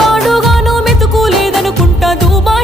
పాడుగాను మెతుకు లేదనుకుంటా దుబాయ్